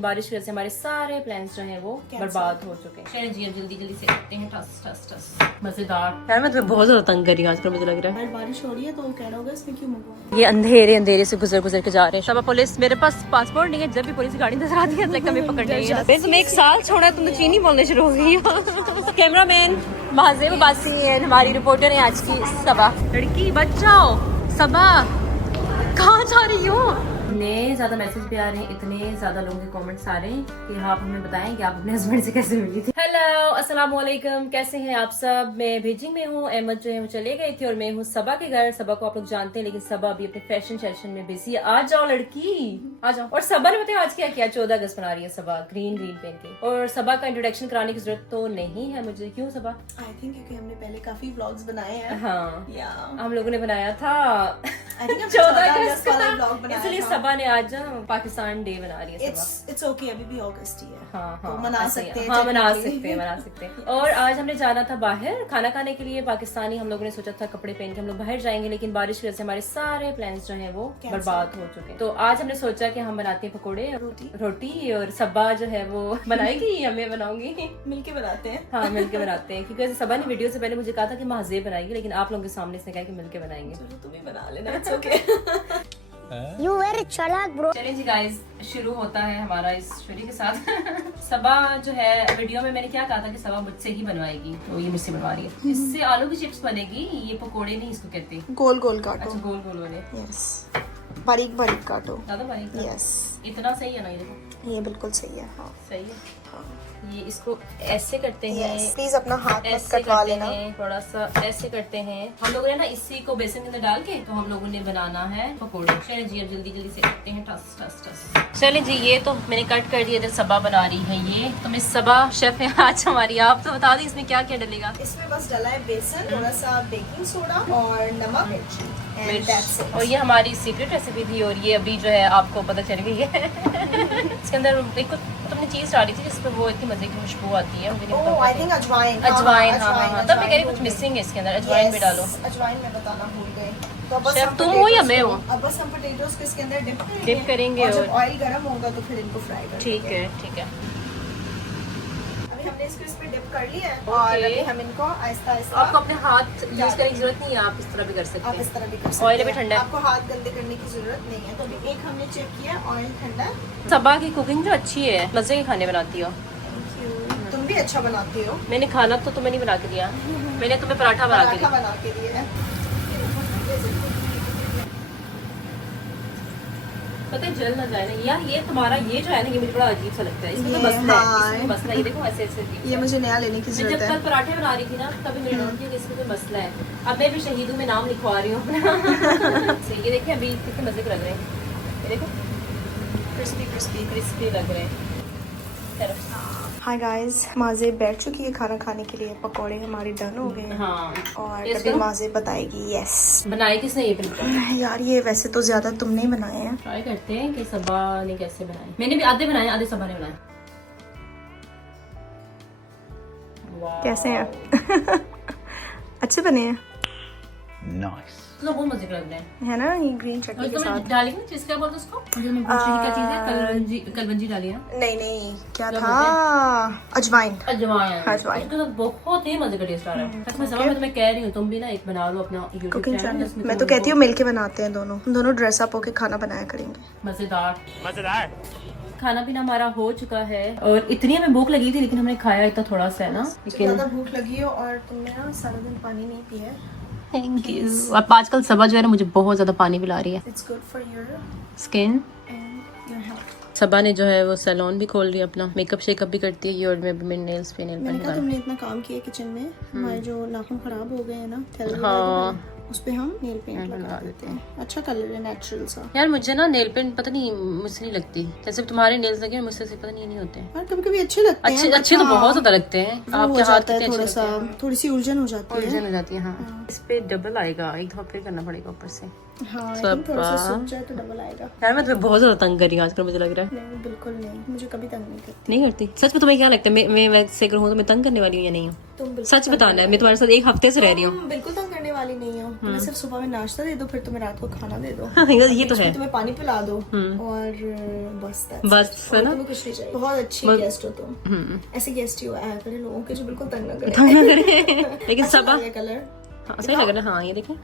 बारिश की वजह से हमारे सारे प्लान्स जो हैं वो बर्बाद हो चुके हैं। चलिए जी अब जल्दी जल्दी से करते हैं टस टस टस मजेदार। यार मैं तुम्हें बहुत ज्यादा तंग कर रही हूँ आजकल, मुझे लग रहा है बारिश हो रही है तो कह रहा होगा इसमें क्यों मंगवाया। ये अंधेरे अंधेरे से गुजर गुजर के जा रहे हैं। सब पुलिस, मेरे पास पासपोर्ट नहीं है, जब भी पुलिस गाड़ी नजर आती है लगता है मैं पकड़ने है। तुमने 1 साल छोड़ा, तुमने चीनी बोलने शुरू हो गई हो। कैमरामैन महाजेब बासी है, हमारी रिपोर्टर है आज की सबा। लड़की बच जाओ सबा, कहाँ जा रही हो? इतने ज्यादा मैसेज भी आ रहे हैं, इतने ज्यादा लोगों के कमेंट्स आ रहे हैं कि आप हमें बताएं कि आप अपने हस्बैंड से कैसे मिली थी। हेलो अस्सलाम वालेकुम, कैसे हैं आप सब? मैं बीजिंग में हूँ। अहमद जो है वो चले गई थी और मैं हूँ सबा के घर। सबा को आप लोग जानते हैं, लेकिन सबा अभी अपने फैशन सेशन में बिजी है। आ जाओ लड़की, आ जाओ। और सबा ने बताया आज क्या किया, 14 अगस्त मना रही है सबा, ग्रीन ग्रीन पहन के। और सबा का इंट्रोडक्शन कराने की जरूरत तो नहीं है मुझे, क्यों सबा? आई थिंक क्योंकि हमने पहले काफी व्लॉग्स बनाए हैं। हाँ या हम लोगों ने बनाया था 14 14 अगस्त वाला व्लॉग बनाया इसलिए था। सबा ने आज पाकिस्तान डे बना रही है सबा। इट्स ओके, अभी भी अगस्त ही है। हाँ तो मना ऐसे ही है। सकते हैं, हाँ मना technically। सकते हैं, मना सकते हैं। और आज हमने जाना था बाहर खाना खाने के लिए पाकिस्तानी। हम लोगों ने सोचा था कपड़े पहन के हम लोग बाहर जाएंगे, लेकिन बारिश की वजह से हमारे सारे प्लान्स जो हैं वो बर्बाद हो चुके हैं। तो आज हमने सोचा कि हम बनाते हैं पकोड़े रोटी और सबा जो है वो बनाएगी या मैं बनाऊंगी, मिलके बनाते हैं। हाँ मिलके बनाते हैं। क्योंकि सबा ने वीडियो से पहले मुझे कहा था कि महाजेब बनाएगी, लेकिन आप लोगों के सामने से कहा कि मिलके बनाएंगे। चलो तुम ही बना लेना, इट्स ओके। You very चालाक ब्रो। चलिए जी गाइस, शुरू होता है हमारा इस स्टोरी के साथ। सबा जो है वीडियो में मैंने क्या कहा था कि सबा मुझसे ही बनवाएगी, तो ये मुझसे बनवा रही है। इससे आलू की चिप्स बनेगी, ये पकोड़े नहीं इसको कहते। गोल गोल काटो। अच्छा गोल गोल वाले, यस, बारीक बारीक काटो। ज्यादा बारीक? यस, इतना सही है ना? ये देखो ये बिल्कुल सही है। हाँ सही है। हाँ, ये इसको ऐसे करते हैं। प्लीज अपना हाथ मत ऐसे कटवा करते लेना। हैं, थोड़ा सा ऐसे करते हैं हम लोगों ने ना। इसी को बेसन के अंदर डाल के तो हम लोगों ने बनाना है पकोड़े। चलिए जी अब जल्दी जल्दी से करते हैं टस टस टस। चलिए जी ये तो मैंने कट कर दिया, सबा बना रही है ये। तो मिस सबा शेफ है आज हमारी। आप तो बता दी इसमें क्या क्या डलेगा। इसमें बस डाला है बेसन, थोड़ा सा बेकिंग सोडा और नमक, and that's it। और ये हमारी सीक्रेट रेसिपी थी और ये अभी जो है आपको पता चल गई है। इसके अंदर एक तुमने चीज डाली थी जिसमें वो इतनी मजे की खुशबू आती है, मुझे नहीं पता। आई थिंक अजवाइन। अजवाइन, हाँ हाँ, तब मैं कह रही कुछ मिसिंग है इसके अंदर, अजवाइन भी डालो। अजवाइन में बताना भूल गए। तो अब बस शेफ हम तुम हो या मैं हूँ? अब बस हम पोटैटोज को इसके अंदर डिप करेंगे और जब और ऑयल गर्म होगा तो फिर इनको फ्राई करेंगे। ठीक है ठीक है। अभी हमने इसको इसमें डिप कर लिया है और अभी हम इनको आहिस्ता आहिस्ता। आपको अपने हाथ यूज करने की जरूरत नहीं है, आप इस तरह भी कर सकते आप हैं। इस तरह भी कर सकते ऑयल हैं। भी ठंडा है। आपको हाथ गंदे करने की जरूरत नहीं है। तो अभी एक हमने चेक किया, ऑयल ठंडा है। सबा की कुकिंग जो अच्छी है, मजे के खाने बनाती हो। तुम भी अच्छा बनाती हो। मैंने खाना तो तुम्हें नहीं बना के दिया, मैंने तुम्हें पराठा बना के पराठा दिया। बना के दिया है। पता है जल ना जाए ना यार। ये तुम्हारा ये जो है ना, ये मुझे बड़ा अजीब सा लगता है। इसमें तो ये, मसला है, हाँ। इसमें मसला है। ये देखो ऐसे ऐसे ये मुझे नया लेने की मैं जरूरत जब कल है। पराठे बना रही थी ना, तभी मैंने नोट किया कि इसमें कोई मसला है। अब मैं भी शहीदों में नाम लिखवा रही हूँ अपना। ये देखिए अभी कितने मजे के लग रहे हैं, ये देखो क्रिस्पी क्रिस्पी क्रिस्पी लग रहे हैं। चलो हाय गाइस, माजे बैठ चुकी है खाना खाने के लिए। पकोड़े हमारे डन हो गए हैं। हाँ और टेस्ट अभी करो। माजे बताएगी। यस बनाए किसने ये बिल्कुल? यार ये वैसे तो ज्यादा तुमने ही बनाए हैं। ट्राई करते हैं कि सबा ने कैसे बनाए। मैंने भी आधे बनाए, आधे सबा ने बनाए। वाह। कैसे हैं? अच्छे बने हैं तो बहुत मजे के लग रहे हैं। है ना, ये ग्रीन और चटनी के तुमने साथ। डाली ना चीज, क्या बोलते हैं उसको? जो मैं पूछ रही थी क्या चीज है? कलवंजी डाली ना? नहीं नहीं, क्या क्या था? अजवाइन। अजवाइन। अजवाइन। उसका तो बहुत ही मजे का टेस्ट आ रहा है। सच में सबा, मैं तुम्हें कह रही हूँ तुम भी ना एक बना लो अपना YouTube कुकिंग चैनल। चैनल। मैं तो कहती हूँ मिलके बनाते हैं दोनों। हम दोनों ड्रेस अप होके खाना बनाया करेंगे। मजेदार खाना पीना हमारा हो चुका है और इतनी हमें भूख लगी थी, लेकिन हमने खाया इतना थोड़ा सा है ना। लेकिन ज्यादा भूख लगी हो और तुमने ना सारा दिन पानी नहीं पिया, थैंक यू। अब आजकल सबा जो है ना मुझे बहुत ज्यादा पानी पिला रही है। It's good for your skin and your health. Saba ने जो है वो सैलून भी खोल रही है अपना, मेकअप शेकअप भी करती है ये। और मैं भी मेरे नेल्स पे नेल मैंने पेंट कहा तुमने इतना काम किया किचन में, हमारे जो नाखून खराब हो गए हैं ना, थैली हाँ। उस पे हम नेल पेंट लगा देते हैं। अच्छा कलर है, नेचुरल सा। यार मुझे ना नेल पेंट पता नहीं मुझसे नहीं लगती, जैसे तुम्हारे नेल्स लगे हैं मुझसे से पता नहीं होते। और कभी कभी अच्छे लगते हैं। अच्छे तो बहुत ज्यादा लगते हैं। आपके हाथ कितने थोड़ा अच्छे सा लगते हैं। थोड़ी सी उलझन हो जाती है। उलझन हो जाती है। हाँ इस पे डबल आएगा, एक दफा फिर करना पड़ेगा ऊपर से। हाँ लेकिन थोड़ा सा सूख जाए तो डबल आएगा। यार मैं तुम्हें बहुत ज्यादा तंग कर रही हूँ आजकल, मुझे लग रहा है। नहीं बिल्कुल नहीं, मुझे कभी तंग नहीं करती। नहीं करती? सच में तुम्हें क्या लगता है मैं वैसे अगर हूँ तो मैं तंग करने वाली हूँ या नहीं हूँ? तुम बिल्कुल सच बताना है, मैं तुम्हारे साथ एक हफ्ते से रह रही हूँ। बिल्कुल तंग करने वाली नहीं हो, तुम्हें सिर्फ सुबह में नाश्ता दे दो, फिर तुम्हें रात को खाना दे दो, ये तो है। तुम्हें पानी पिला दो और बस बस है ना, तुम्हें कुछ नहीं चाहिए। बहुत अच्छी गेस्ट हो तुम, ऐसे गेस्ट ही हो आया करे लोगों के जो बिल्कुल तंग न करे। लेकिन सबा कलर सही लग रहा है। हाँ ये देखें,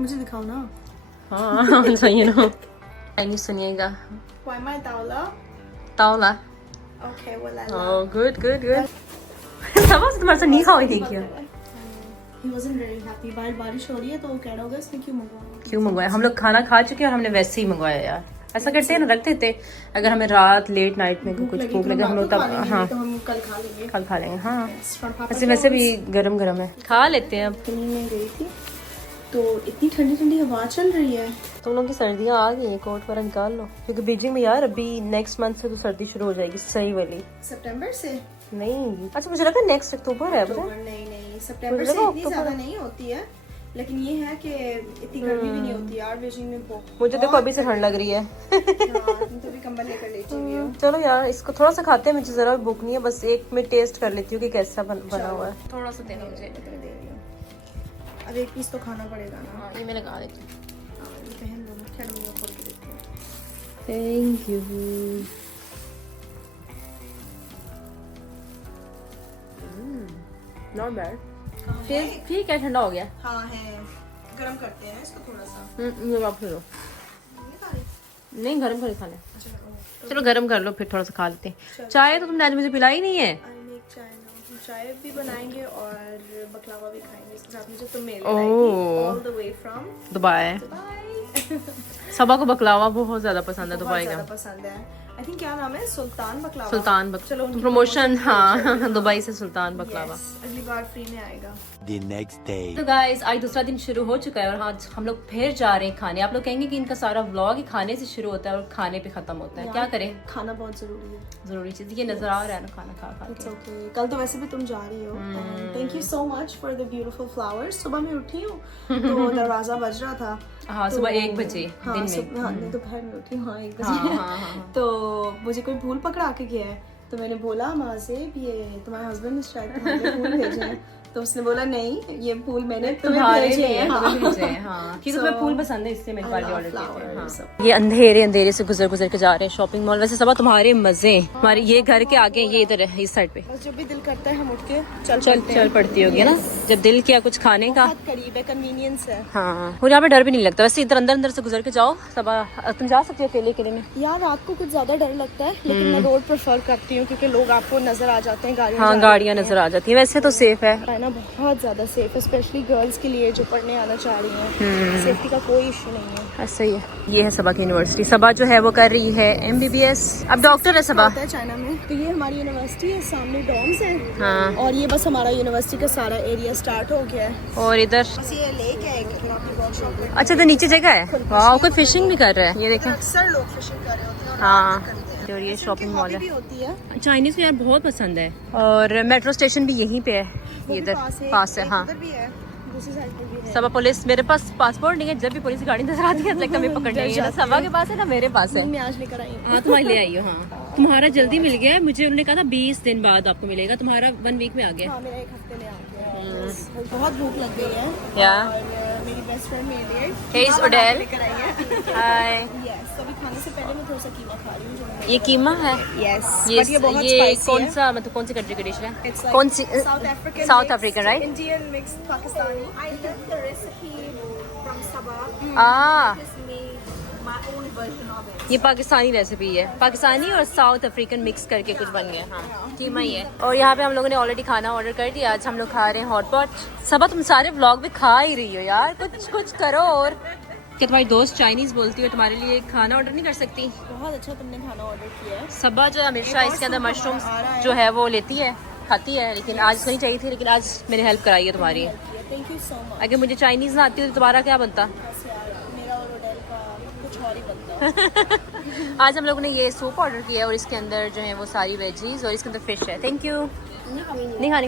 मुझे दिखाओ ना। हाँ सही है ना। नहीं सुनिएगा, Why my taula? ताओला। Okay, well I Oh, good, good, good. सबा से तुम्हारे से नहीं खाओ थी क्या? He wasn't very happy. बाहर बारिश हो रही है तो वो कह रहा होगा इसने क्यों मंगवाया। क्यों मंगवाया? हम लोग खाना खा चुके हैं और हमने वैसे ही मंगवाया यार। ऐसा करते हैं ना, रख देते। अगर हमें रात लेट नाइट में कुछ भूख लगे हम लोग तब हाँ तो हम कल खा लेंगे। कल खा लेंगे। हाँ वैसे भी गरम गरम है, खा लेते हैं अब। दिल्ली में गई थी तो इतनी ठंडी ठंडी हवा चल रही है। तुम लोग की सर्दियाँ आ गई हैं, कोट वगैरह निकाल लो, क्योंकि बीजिंग में यार अभी नेक्स्ट मंथ से तो सर्दी शुरू हो जाएगी सही वाली। सितंबर से नहीं, अच्छा मुझे लगा नेक्स्ट अक्टूबर है। पता है नहीं सितंबर से इतनी ज्यादा नहीं होती है, लेकिन ये है कि इतनी गर्मी भी नहीं होती यार बीजिंग में। बहुत मुझे देखो अभी से ठंड लग रही है। तुम तो भी कंबल लेकर लेटी हुई हो। चलो यार इसको थोड़ा सा खाते हैं, मुझे जरा भूख नहीं है, बस एक में टेस्ट कर लेती हूँ कि कैसा बना हुआ है। थोड़ा सा देना मुझे। अब एक पीस तो खाना पड़ेगा ना। हाँ ये मैं लगा देती हूँ। ये पहन लो ना, क्या मैं खोल के देखती हूँ। Thank you. Not bad. ठीक है, ठंडा हो गया। हाँ है, गरम करते हैं इसको थोड़ा सा। ये वापस लो। नहीं गरम कर खाने, चलो गरम कर लो फिर थोड़ा सा खा लेते हैं। चाय तो तुमने आज मुझे पिलाई नहीं है। चाय भी बनाएंगे और बकलावा भी खाएंगे इसके साथ। मुझे तो मेरे oh all the way from Dubai. Saba को बकलावा बहुत ज्यादा पसंद है दुबई का। पसंद है। आई थिंक क्या नाम है, सुल्तान बकलावा। सुल्तान चलो प्रमोशन। हाँ दुबई से सुल्तान बकलावा। अगली बार फ्री में आएगा। The next day. तो गाइस आज दूसरा दिन शुरू हो चुका है और आज हम लोग फिर जा रहे हैं खाने। आप लोग कहेंगे कि इनका सारा व्लॉग ही खाने से शुरू होता है और खाने पे खत्म होता है। क्या करें, खाना बहुत जरूरी है। जरूरी चीज ये नजर आ रहा है ना, खाना खा खा के। Okay. कल तो वैसे भी तुम जा रही हो। Thank you so much for the beautiful flowers. सुबह में उठी हूँ तो दरवाजा बज रहा था। हाँ सुबह 1 बजे हाँ, दिन में। हाँ दोपहर में उठी हूँ। हाँ 1 बजे। तो मुझे कोई फूल पकड़ा के गया है तो मैंने बोला माँ से ये तुम्हारे हस्बैंड ने शायद तुम्हारे फूल भेजे हैं। तो उसने बोला नहीं ये फूल मैंने तुम्हें भेजे हैं। हाँ क्योंकि तुम्हें फूल पसंद है इसलिए मेरे पास ऑर्डर किए थे। हाँ। ये अंधेरे अंधेरे से गुजर गुजर के जा रहे हैं शॉपिंग मॉल। वैसे सब तुम्हारे मजे, हमारे ये घर के आगे, ये इधर है इस साइड पे। बस जब भी दिल करता है हम उठ के चल पड़ती होगी ना, जब दिल किया कुछ खाने का। करीब है, कन्वीनियंस है। हाँ और यहाँ पे डर भी नहीं लगता। वैसे इधर अंदर अंदर से गुजर के जाओ। सब तुम जा सकती हो अकेले अकेले में। यार रात को कुछ ज्यादा डर लगता है, लेकिन मैं रोड प्रेफर करती हूँ क्योंकि लोग आपको नजर आ जाते हैं। हाँ गाड़ियाँ नजर आ जाती है। वैसे तो सेफ है ना, बहुत ज्यादा सेफ है, स्पेशली गर्ल्स के लिए जो पढ़ने आना चाह रही हैं। सेफ्टी का कोई इशू नहीं है। ऐसा ही है। ये है सबा की यूनिवर्सिटी। सबा जो है वो कर रही है MBBS, अब डॉक्टर है सबा। होता है चाइना में। तो ये हमारी यूनिवर्सिटी है, सामने डॉर्म्स है। हाँ और ये बस हमारा यूनिवर्सिटी का सारा एरिया स्टार्ट हो गया है। और इधर बस ये लेक है एक, अच्छा तो नीचे जगह है। वाह कोई फिशिंग भी कर रहा है, ये देखें। अक्सर लोग फिशिंग कर रहे होते हैं। हाँ और ये शॉपिंग मॉल भी है। होती है। चाइनीज को यार बहुत पसंद है। और मेट्रो स्टेशन भी यहीं पे है, ये इधर पास है। हाँ उधर भी है, दूसरी साइड पे भी है। सबा पुलिस, मेरे पास पासपोर्ट नहीं है, जब भी पुलिस की गाड़ी नजर आती है लगता है मैं पकड़ने आई है। सबा के पास है ना मेरे पास है। मैं आज लेकर आई हूँ। हाँ तुम्हारे ले आई हो। हाँ तुम्हारा जल्दी मिल गया है, मुझे उन्होंने कहा था 20 दिन बाद आपको मिलेगा, तुम्हारा 1 वीक में आ गया। हाँ मेरा 1 हफ्ते में आ गया। बहुत भूख लग गई है। या और मेरी बेस्ट फ्रेंड मेरे लिए Hey, कीमा Odell. लेकर आई है। हाय। यस, अभी खाने से पहले मैं थोड़ा सा कीमा खा रही हूँ जो मैंने- ये कीमा है। यस, ये बट ये बहुत ये स्पाइसी कौन है। सा, मतलब कौन सी कंट्री का डिश है? It's like कौन सी? South African, mixed, right? Indian mixed Pakistani. I learned the recipe from Sabah. Ah, Just made my own version of it. ये पाकिस्तानी रेसिपी है, पाकिस्तानी और साउथ अफ्रीकन मिक्स करके कुछ बन गया। हाँ कीमा ही है। और यहाँ पे हम लोगों ने ऑलरेडी खाना ऑर्डर कर दिया। आज हम लोग खा रहे हैं हॉट पॉट। सबा तुम सारे व्लॉग में खा ही रही हो यार, कुछ करो। और क्या तुम्हारी दोस्त चाइनीज बोलती हो, तुम्हारे लिए खाना ऑर्डर नहीं कर सकती? बहुत अच्छा तुमने खाना ऑर्डर किया है। सबा जो हमेशा इसके अंदर मशरूम जो है वो लेती है, खाती है, लेकिन आज उसको नहीं चाहिए थी, लेकिन आज मैंने हेल्प कराई है तुम्हारी। Thank you so much. अगर मुझे चाइनीज ना आती हो तो तुम्हारा क्या बनता? बस यार मेरा और ओडेल का कुछ और ही बनता। आज हम लोगों ने ये सूप ऑर्डर किया है और इसके अंदर जो है वो सारी वेजीज और इसके अंदर फिश है। Thank you. नहीं खा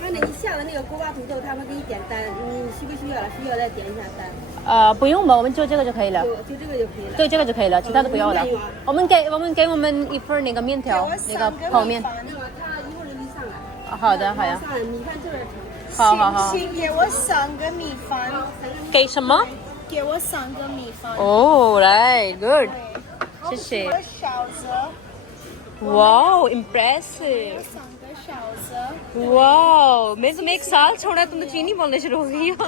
那你下的那个锅巴土豆，他会给你点单，你需不需要了？需要再点一下单。不用吧，我们就这个就可以了。就这个就可以了。对，这个就可以了，其他的不要了。我们给我们一份那个面条，那个泡面。那个他一会儿就上来。好的，好呀。上来米饭这边盛。好好好，请给我3个米饭，给什么？给我3个米饭。哦，right good，谢谢。勺子， wow impressive， 3个勺子。 wow मैं तुम्हें 1 साल छोड़ा तुम तो चीनी बोलने शुरू हो गई हो।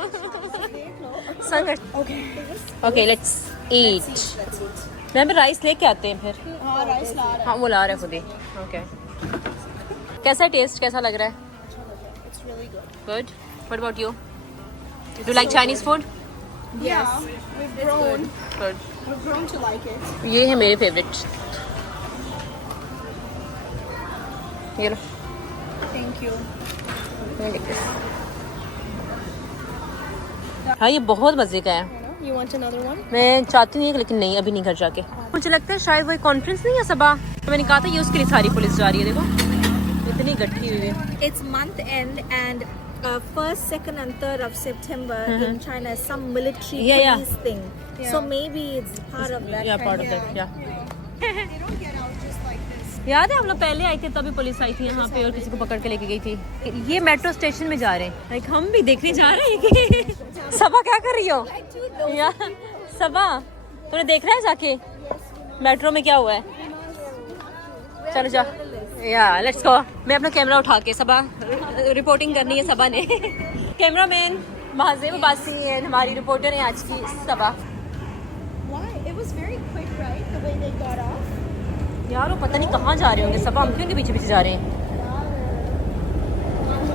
संग Okay. Okay let's eat. मैं भी राइस लेके आते हैं फिर। हाँ राइस ला रहा हाँ वो ला रहे हैं खुद ही। ओके कैसा टेस्ट कैसा लग रहा है? है। It's really good. Good. What about you? Do like Chinese food? Yeah, we've grown. Good. We've grown to like it. ये है मेरे फेवरेट। ये लो। Thank you. हाँ ये बहुत मजे का है। You want another one? मैं चाहती हूँ लेकिन नहीं अभी नहीं घर जाके। मुझे लगता है शायद वो कॉन्फ्रेंस नहीं है सबा। मैंने कहा था ये उसके लिए सारी पुलिस जा रही है। देखो इतनी गट्टी हुई है। It's month end and 1st, 2nd and 3rd of September in China is some military Yeah, yeah. police thing. So maybe it's part of that. या kind part of- of that या याद है हम लोग पहले आए थे तभी पुलिस आई थी यहाँ पे और किसी को पकड़ के लेके गई थी। ये मेट्रो स्टेशन में जा रहे हैं। लाइक हम भी देखने जा रहे हैं कि सबा क्या कर रही हो? या सबा तूने देख रहा है जाके मेट्रो में क्या हुआ है? चलो जा या लेट्स गो। मैं अपना कैमरा उठा के सबा रिपोर्टिंग करनी है सबा ने। कैमरामैन महाजेब बासी है हमारी रिपोर्टर है आज की सबा। Why? It was very quick, right? The way they got off. यार वो पता नहीं कहाँ जा रहे होंगे सबा। हम क्यों इनके पीछे पीछे जा रहे हैं?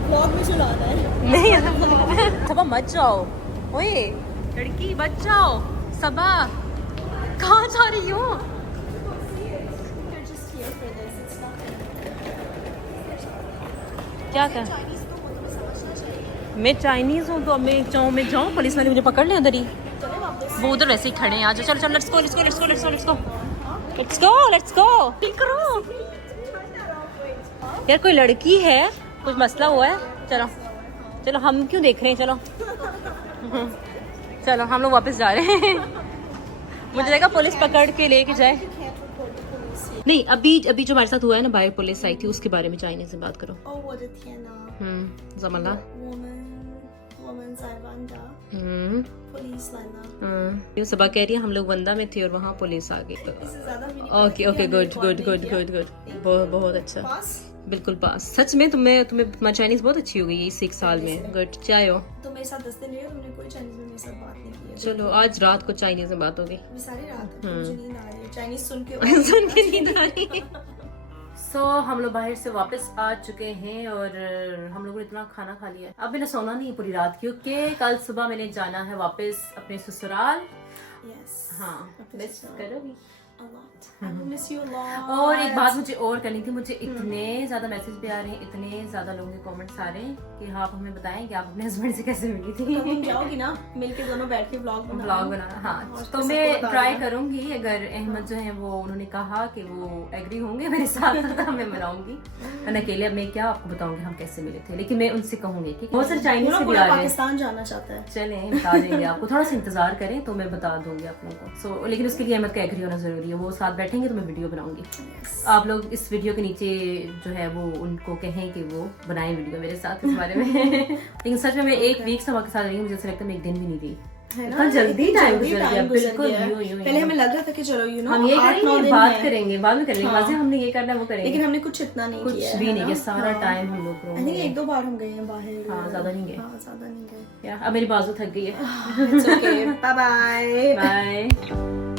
Vlog में चलाना है। नहीं सबा मत जाओ। ओए लड़की मत जाओ। सबा कहाँ जा रही हो? They're just here for this. It's nothing. क्या कर? मैं चाइनीज हूँ तो अब मैं जाऊँ पुलिस वाले मुझे पकड़ ले उधर ही। वो उधर वैसे ही खड़े हैं। आज चलो चलो let's go let's go let's go let's go let's go let's go let's go. ठीक करो यार कोई लड़की है कुछ मसला हुआ है। चलो चलो हम क्यों देख रहे हैं? चलो चलो हम लोग वापस जा रहे हैं। मुझे लगा पुलिस पकड़ के लेके जाए। नहीं अभी अभी जो हमारे साथ हुआ है ना बाहर पुलिस आई थी उसके बारे में चाइनीज से बात करो। Oh, 我的天哪！ जमला 我们在湾的 police 来了。 ये सबा कह रही है हम लोग वंदा में थे और वहाँ पुलिस आ गई। इससे ज़्यादा भी नहीं okay okay good good good good good बहुत बहुत अच्छा पास। बिल्कुल पास। सच में तुम्हारी चाइनीज बहुत अच्छी हो गई इस 1 साल में। गुड चाय हो। तो मेरे साथ 10 दिन रहे तुमने कोई चाइनीज में मेरे साथ बात नहीं की है। चलो आज रात को चाइनीज में बात होगी। अभी सारी रात है मुझे नींद आ रही है चाइनीज सुन के। सुन के नींद आ रही है। सो हम लोग बाहर से वापस आ चुके हैं और हम लोगों ने इतना खाना खा लिया है। अब मैंने सोना नहीं है पूरी रात क्योंकि कल सुबह मैंने जाना है वापस अपने ससुराल। Yes. हाँ मिस करोगी? A lot. I will miss you a lot. और एक बात मुझे और करनी थी। मुझे इतने ज्यादा मैसेज भी आ रहे हैं इतने ज्यादा लोगों के कमेंट्स आ रहे हैं कि आप हमें बताएं कि आप अपने हस्बैंड से कैसे मिली थी। तो तुम जाओगी ना मिलके दोनों बैठ के व्लॉग बनाना। हाँ तो मैं ट्राई करूंगी अगर अहमद जो है वो उन्होंने कहा कि वो एग्री होंगे मेरे साथ तो मैं मनाऊंगी। मैं अकेले मैं क्या आपको बताऊंगी हम कैसे मिले थे लेकिन मैं उनसे कहूंगी ठीक है। बहुत सारे चाइनीज से भी आ रहे हैं। पाकिस्तान जाना चाहता है। चले बता देंगे आपको थोड़ा सा इंतजार करें तो मैं बता दूंगी आप लोगों को। सो लेकिन उसके लिए अहमद का एग्री होना जरूरी है। वो साथ बैठेंगे तो मैं वीडियो बनाऊंगी। आप लोग इस वीडियो के नीचे जो है वो उनको कहें कि वो बनाए वीडियो मेरे साथ इस बारे में। लेकिन सच में मैं 1 वीक से वहाँ के साथ रही मुझे ऐसा लगता है मैं 1 दिन भी नहीं रही। इतना जल्दी टाइम गुजर गया बिल्कुल। पहले हमें लग रहा था कि चलो हम ये करेंगे बात करेंगे बाद में करेंगे वैसे हमने ये करना है वो करेंगे लेकिन हमने कुछ इतना नहीं किया कुछ भी नहीं किया सारा टाइम हम लोग। आई थिंक 1-2 बार हम गए हैं बाहर। हाँ ज्यादा नहीं गए। हाँ ज्यादा नहीं गए। अब मेरी बाजू थक गई है। It's okay. Bye bye. Bye.